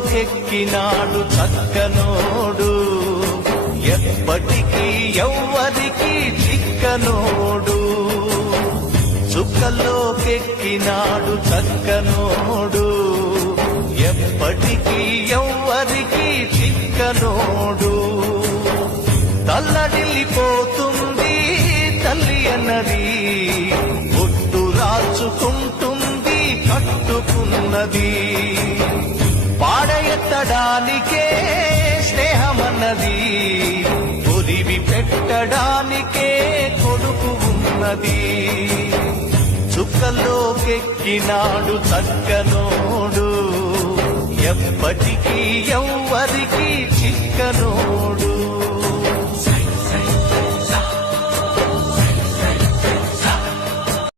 చుక్కల్లోకెక్కినాడు చక్కనోడు, ఎప్పటికీ ఎవ్వరికి చిక్కనోడు. చుక్కల్లోకెక్కినాడు చక్కనోడు, ఎప్పటికీ ఎవ్వరికి చిక్కనోడు. తల్లడిల్లిపోతుంది తల్లి అన్నది, ఒట్టు రాచుకుంటుంది కట్టుకున్నది. పాడెత్తడానికే స్నేహమన్నది, పొరివి పెట్టడానికే కొడుకు ఉన్నది. చుక్కల్లోకెక్కినాడు చక్కనోడు, ఎప్పటికీ ఎవ్వరికి చిక్కనోడు.